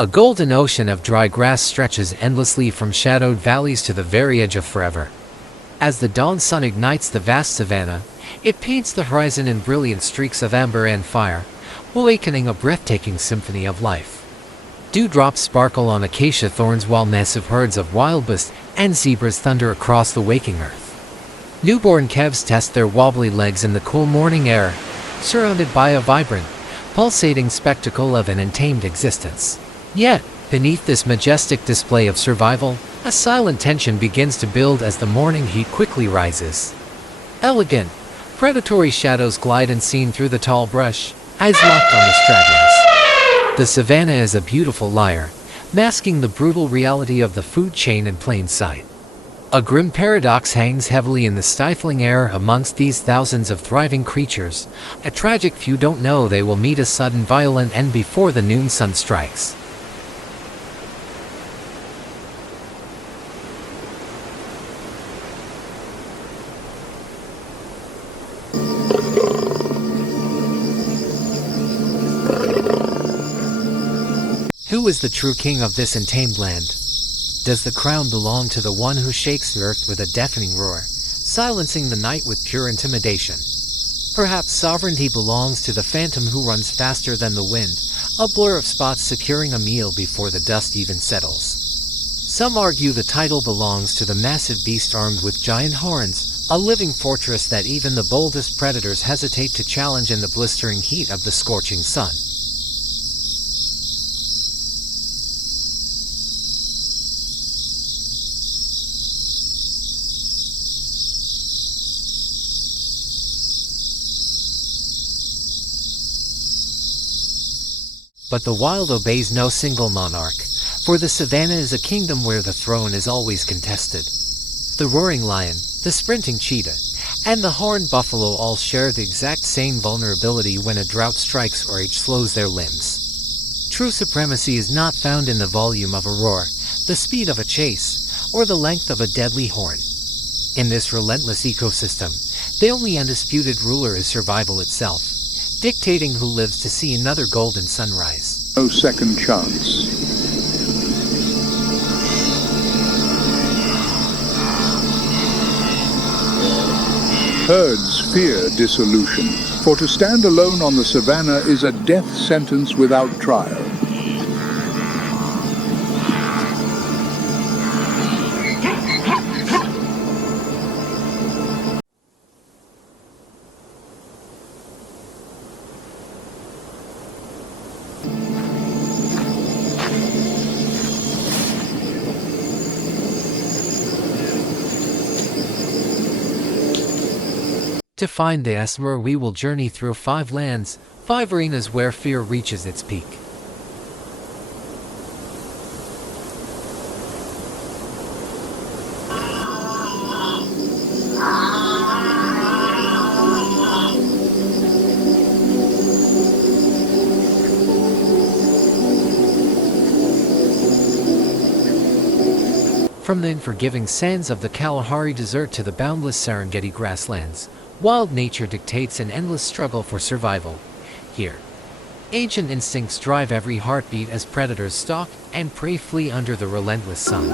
A golden ocean of dry grass stretches endlessly from shadowed valleys to the very edge of forever. As the dawn sun ignites the vast savanna, it paints the horizon in brilliant streaks of amber and fire, awakening a breathtaking symphony of life. Dewdrops sparkle on acacia thorns while massive herds of wildebeest and zebras thunder across the waking earth. Newborn calves test their wobbly legs in the cool morning air, surrounded by a vibrant, pulsating spectacle of an untamed existence. Yet, beneath this majestic display of survival, a silent tension begins to build as the morning heat quickly rises. Elegant, predatory shadows glide unseen through the tall brush, eyes locked on the stragglers. The savanna is a beautiful liar, masking the brutal reality of the food chain in plain sight. A grim paradox hangs heavily in the stifling air amongst these thousands of thriving creatures. A tragic few don't know they will meet a sudden violent end before the noon sun strikes. Who is the true king of this untamed land? Does the crown belong to the one who shakes the earth with a deafening roar, silencing the night with pure intimidation? Perhaps sovereignty belongs to the phantom who runs faster than the wind, a blur of spots securing a meal before the dust even settles. Some argue the title belongs to the massive beast armed with giant horns, a living fortress that even the boldest predators hesitate to challenge in the blistering heat of the scorching sun. But the wild obeys no single monarch, for the savanna is a kingdom where the throne is always contested. The roaring lion, the sprinting cheetah, and the horned buffalo all share the exact same vulnerability when a drought strikes or age slows their limbs. True supremacy is not found in the volume of a roar, the speed of a chase, or the length of a deadly horn. In this relentless ecosystem, the only undisputed ruler is survival itself, dictating who lives to see another golden sunrise. No second chance. Herds fear dissolution, for to stand alone on the savanna is a death sentence without trial. To find the Esmer, we will journey through 5 lands, 5 arenas where fear reaches its peak. From the unforgiving sands of the Kalahari Desert to the boundless Serengeti grasslands, wild nature dictates an endless struggle for survival. Here, ancient instincts drive every heartbeat as predators stalk and prey flee under the relentless sun.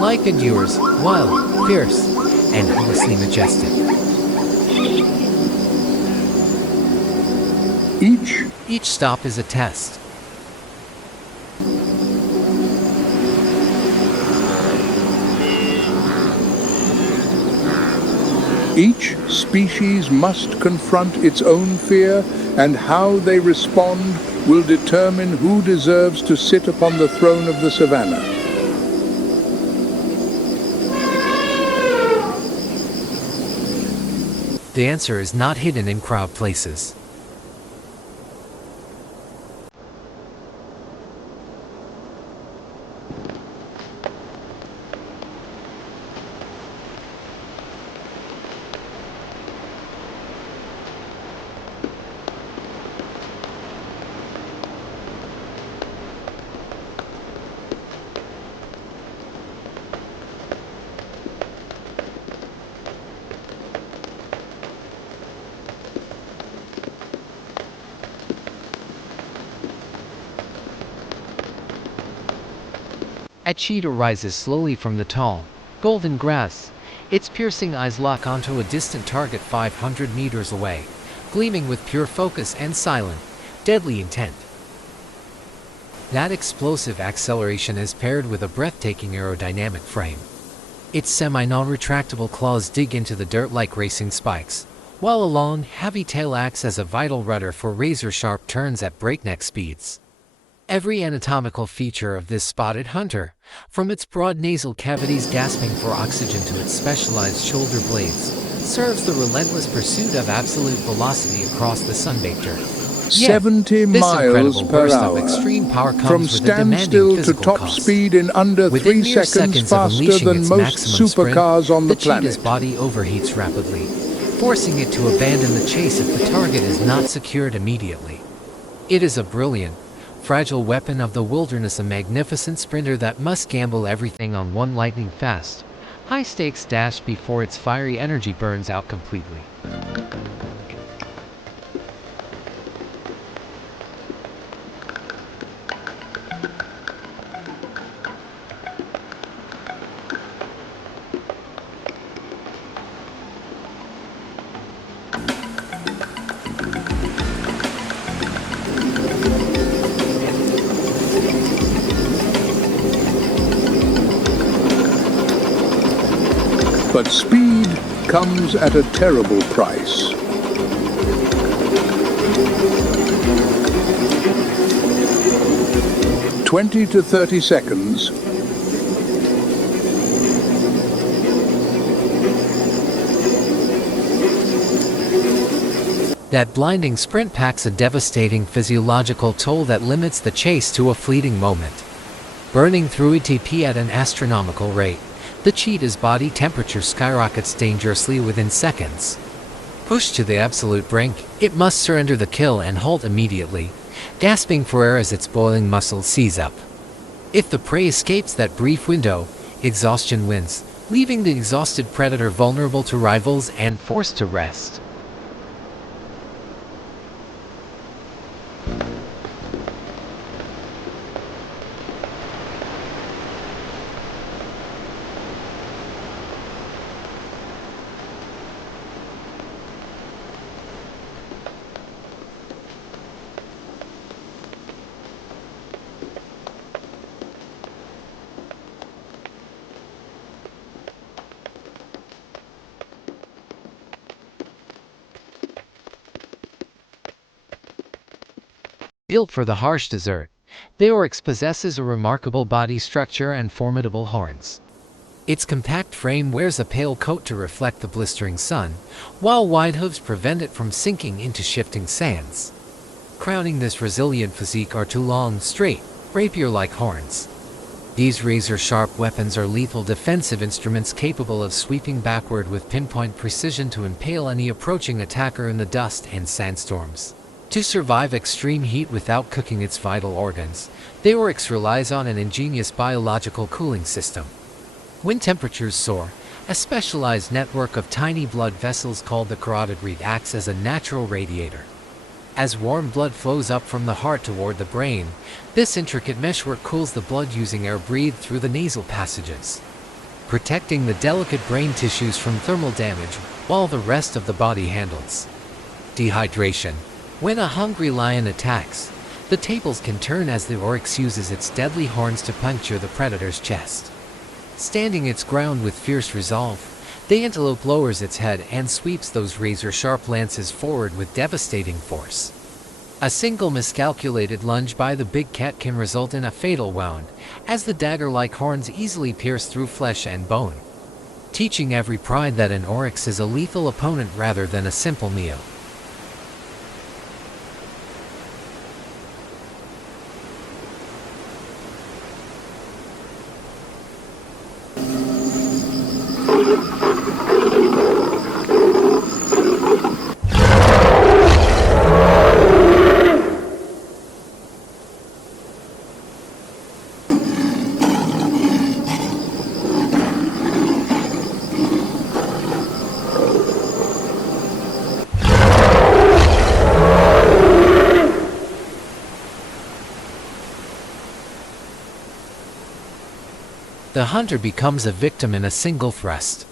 Life endures, wild, fierce, and endlessly majestic. Each stop is a test. Each species must confront its own fear, and how they respond will determine who deserves to sit upon the throne of the savanna. The answer is not hidden in crowd places. A cheetah rises slowly from the tall, golden grass. Its piercing eyes lock onto a distant target 500 meters away, gleaming with pure focus and silent, deadly intent. That explosive acceleration is paired with a breathtaking aerodynamic frame. Its semi-non-retractable claws dig into the dirt like racing spikes, while a long, heavy tail acts as a vital rudder for razor-sharp turns at breakneck speeds. Every anatomical feature of this spotted hunter, from its broad nasal cavities gasping for oxygen to its specialized shoulder blades, serves the relentless pursuit of absolute velocity across the sun-baked earth. 70 miles per hour. Extreme power comes From with a standstill demanding to top cost. speed in under Within 3 mere seconds of faster unleashing than its most maximum supercars sprint, on the cheetah's planet. body overheats rapidly, forcing it to abandon the chase if the target is not secured immediately. It is a brilliant, fragile weapon of the wilderness, a magnificent sprinter that must gamble everything on one lightning-fast, high-stakes dash before its fiery energy burns out completely. But speed comes at a terrible price. "20 to 30 seconds. That blinding sprint packs a devastating physiological toll that limits the chase to a fleeting moment. Burning through ATP at an astronomical rate, the cheetah's body temperature skyrockets dangerously within seconds. Pushed to the absolute brink, it must surrender the kill and halt immediately, gasping for air as its boiling muscles seize up. If the prey escapes that brief window, exhaustion wins, leaving the exhausted predator vulnerable to rivals and forced to rest. Built for the harsh desert, the Oryx possesses a remarkable body structure and formidable horns. Its compact frame wears a pale coat to reflect the blistering sun, while wide hooves prevent it from sinking into shifting sands. Crowning this resilient physique are two long, straight, rapier-like horns. These razor-sharp weapons are lethal defensive instruments capable of sweeping backward with pinpoint precision to impale any approaching attacker in the dust and sandstorms. To survive extreme heat without cooking its vital organs, the Oryx relies on an ingenious biological cooling system. When temperatures soar, a specialized network of tiny blood vessels called the carotid reed acts as a natural radiator. As warm blood flows up from the heart toward the brain, this intricate meshwork cools the blood using air breathed through the nasal passages, protecting the delicate brain tissues from thermal damage while the rest of the body handles dehydration. When a hungry lion attacks, the tables can turn as the Oryx uses its deadly horns to puncture the predator's chest. Standing its ground with fierce resolve, the antelope lowers its head and sweeps those razor-sharp lances forward with devastating force. A single miscalculated lunge by the big cat can result in a fatal wound, as the dagger-like horns easily pierce through flesh and bone, teaching every pride that an Oryx is a lethal opponent rather than a simple meal. the hunter becomes a victim in a single thrust.